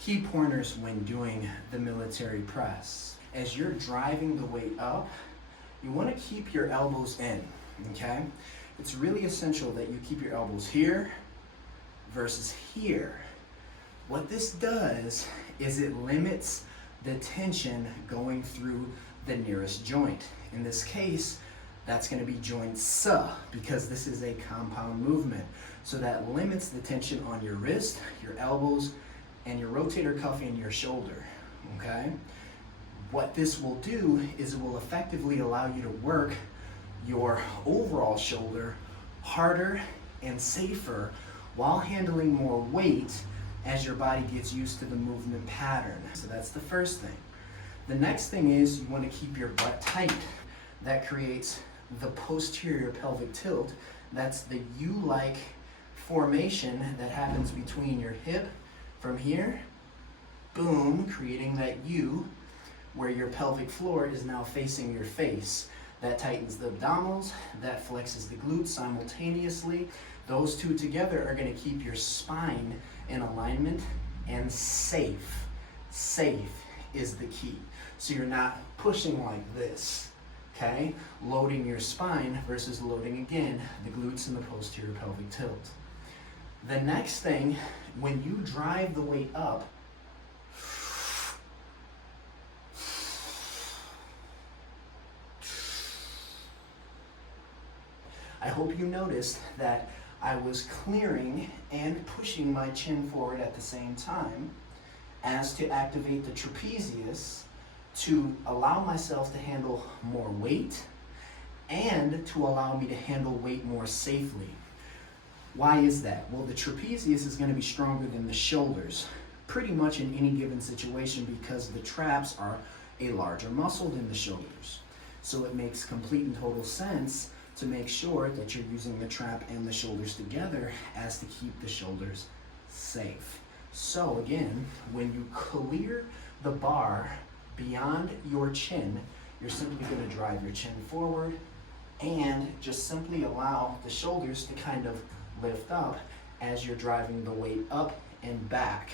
Key pointers when doing the military press. As you're driving the weight up, you want to keep your elbows in, okay? It's really essential that you keep your elbows here versus here. What this does is it limits the tension going through the nearest joint. In this case, that's going to be joint S, because this is a compound movement. So that limits the tension on your wrist, your elbows, and your rotator cuff in your shoulder, okay? What this will do is it will effectively allow you to work your overall shoulder harder and safer while handling more weight as your body gets used to the movement pattern. So that's the first thing. The next thing is you want to keep your butt tight. That creates the posterior pelvic tilt. That's the U-like formation that happens between your hip from here, boom, creating that U, where your pelvic floor is now facing your face. That tightens the abdominals, that flexes the glutes simultaneously. Those two together are going to keep your spine in alignment and safe. Safe is the key. So you're not pushing like this, okay? Loading your spine versus loading again the glutes and the posterior pelvic tilt. The next thing, when you drive the weight up, I hope you noticed that I was clearing and pushing my chin forward at the same time as to activate the trapezius to allow myself to handle more weight and to allow me to handle weight more safely. Why is that? Well, the trapezius is going to be stronger than the shoulders pretty much in any given situation because the traps are a larger muscle than the shoulders. So it makes complete and total sense to make sure that you're using the trap and the shoulders together as to keep the shoulders safe. So again, when you clear the bar beyond your chin, you're simply going to drive your chin forward and just simply allow the shoulders to kind of lift up as you're driving the weight up and back.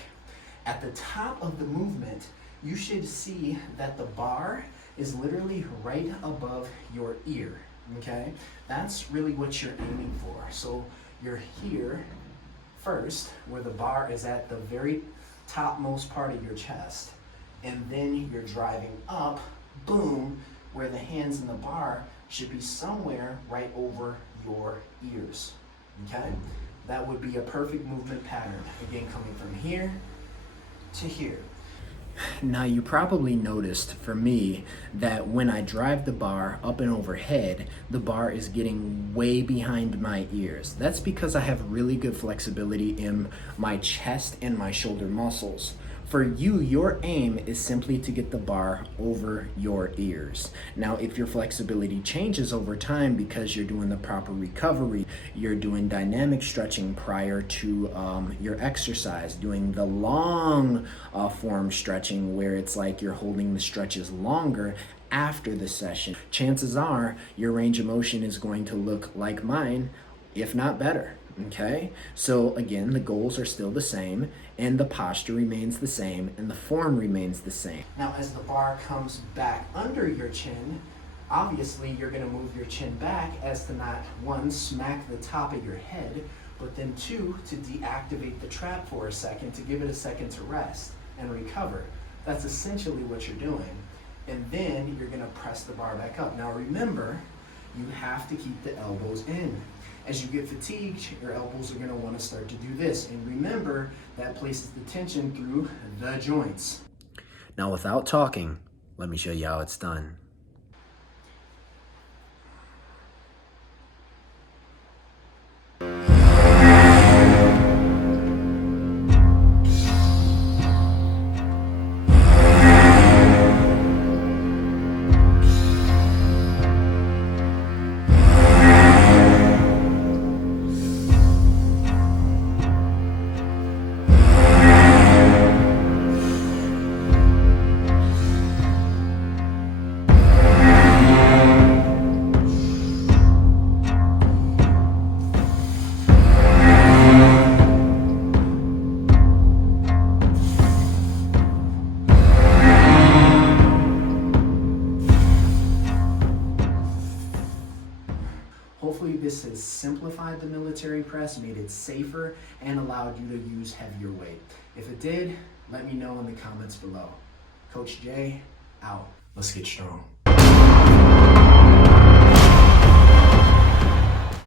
At the top of the movement, you should see that the bar is literally right above your ear, okay? That's really what you're aiming for. So you're here first, where the bar is at the very topmost part of your chest, and then you're driving up, boom, where the hands in the bar should be somewhere right over your ears, okay? That would be a perfect movement pattern, again, coming from here to here. Now you probably noticed for me that when I drive the bar up and overhead, the bar is getting way behind my ears. That's because I have really good flexibility in my chest and my shoulder muscles. For you, your aim is simply to get the bar over your ears. Now, if your flexibility changes over time because you're doing the proper recovery, you're doing dynamic stretching prior to your exercise, doing the long form stretching where it's like you're holding the stretches longer after the session, chances are your range of motion is going to look like mine, if not better. Okay, so again, the goals are still the same, and the posture remains the same, and the form remains the same. Now, as the bar comes back under your chin, obviously you're going to move your chin back as to not, one, smack the top of your head, but then two, to deactivate the trap for a second, to give it a second to rest and recover. That's essentially what you're doing. And then you're going to press the bar back up. Now remember, you have to keep the elbows in. As you get fatigued, your elbows are going to want to start to do this. And remember, that places the tension through the joints. Now, without talking, let me show you how it's done. think this has simplified the military press, made it safer, and allowed you to use heavier weight. If it did, let me know in the comments below. Coach J, out. Let's get strong.